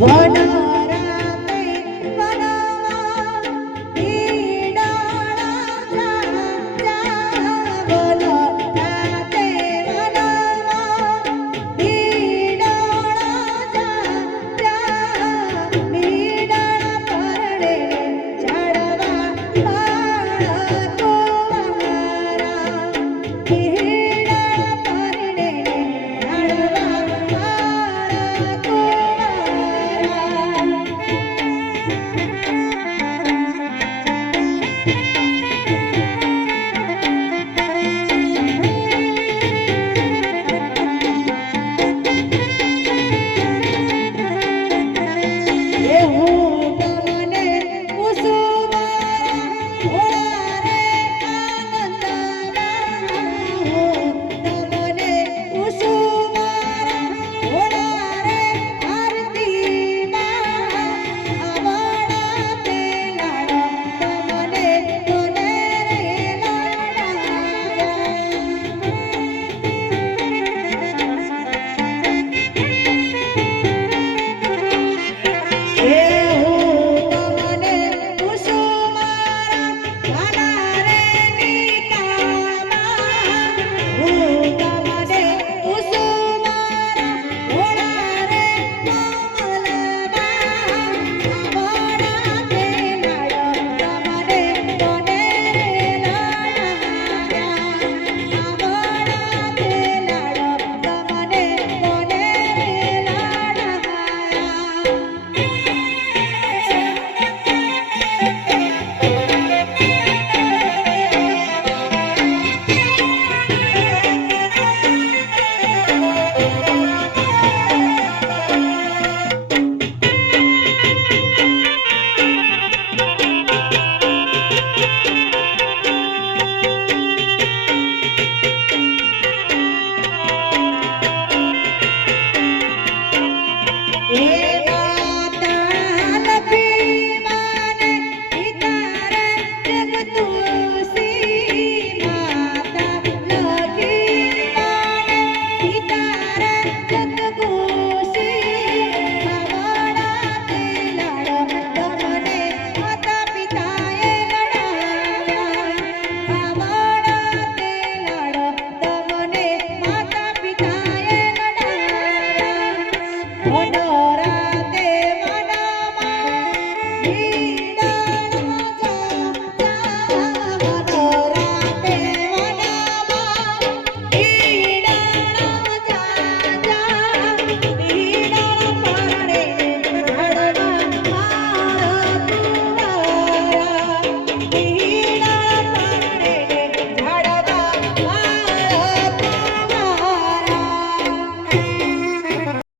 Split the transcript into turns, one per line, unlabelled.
What
Senhor.